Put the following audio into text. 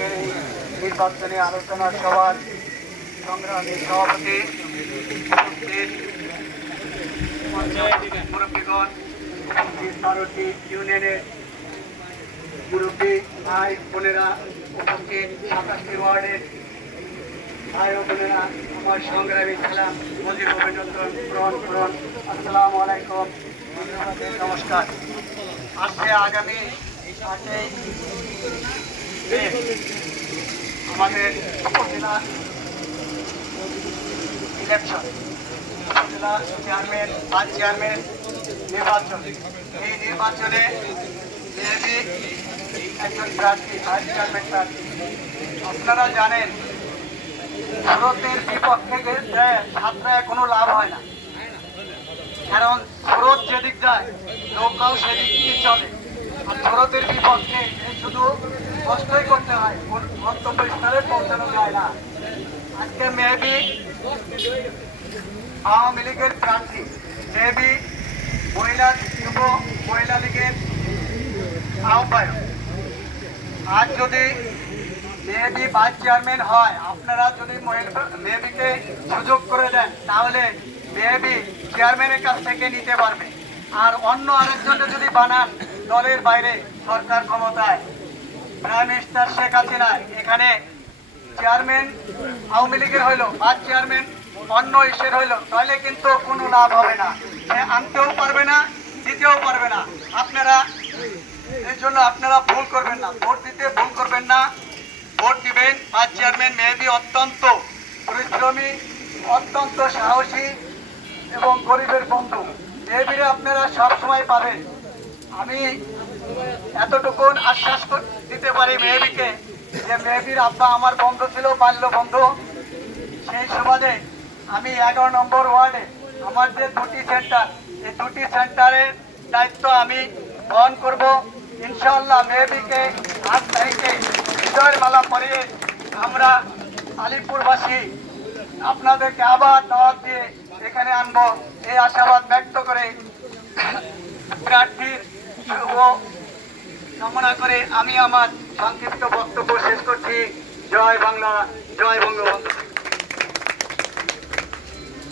আজকের এই নির্বাচনী আলোচনা সভার সংগ্রামী সভাপতি মুরব্বীগণ, 12টি ইউনিয়নের মুরব্বী ভাই বোনেরা, উপস্থিত 27টি ওয়ার্ডের ভাই ও বোনেরা, আমার সংগ্রামী সালাম মজির অভিনন্দন গ্রহণ করুন। আসসালামু আলাইকুম, নমস্কার। আজকে আগামী 8ই মে আমাদের উপজেলা ইলেকশন, উপজেলা চেয়ারম্যান, ভাইস চেয়ারম্যান নির্বাচন। এই নির্বাচনে বিএনপি একজন প্রার্থী, ভাইস চেয়ারম্যান প্রার্থী। আপনারা জানেন, স্রোতের বিপক্ষে যাত্রায় কোনো লাভ হয় না, কারণ স্রোত যেদিক যায় নৌকাও সেদিকই চলে। আর স্রোতের বিপক্ষে শুধু কষ্টই করতে হয়, গন্তব্যস্থলে পৌঁছানো যায় না। আজকে মেবি আওয়ামী লীগের প্রার্থী, মেবি যুব মহিলা লীগের আহ্বায়ক, আজ যদি মেবি ভাইস চেয়ারম্যান হয়, আপনারা যদি মেবিকে সুযোগ করে দেন, তাহলে মেবি চেয়ারম্যানের কাছ থেকে নিতে পারবে। আর অন্য আরেকজনকে যদি বানান, দলের বাইরে সরকার ক্ষমতায়, প্রাইম মিনিস্টার শেখ হাসিনা, এখানে চেয়ারম্যান আওয়ামী লীগের হইলো, ভাইস চেয়ারম্যান অন্য ইসের হইলো, তাহলে কিন্তু কোনো লাভ হবে না। সে আনতেও পারবে না, দিতেও পারবে না। আপনারা এই জন্য আপনারা ভুল করবেন না, ভোট দিতে ভুল করবেন না। ভোট দিবেন। ভাইস চেয়ারম্যান মেবি অত্যন্ত পরিশ্রমী, অত্যন্ত সাহসী এবং গরিবের বন্ধু। মেবিরে আপনারা সবসময় পাবেন। আমি এতটুকু আশ্বাস দিতে পারি মেবিকে, যে মেবির আব্বা আমার বন্ধু ছিল, বাল্য বন্ধু। সেই সুবাদে আমি 11 নম্বর ওয়ার্ডে আমার যে 2টি সেন্টার, এই 2টি সেন্টারের দায়িত্ব আমি বহন করব। ইনশাআল্লাহ মেবিকে 8 তারিখে বিজয়ের মালা পরিয়ে আমরা আলিপুরবাসী আপনাদেরকে আবার দাওয়াত দিয়ে এখানে আনবো, এই আশাবাদ ব্যক্ত করে প্রার্থীর কামনা করে আমি আমার সংক্ষিপ্ত বক্তব্য শেষ করছি। জয় বাংলা, জয় বঙ্গবন্ধু।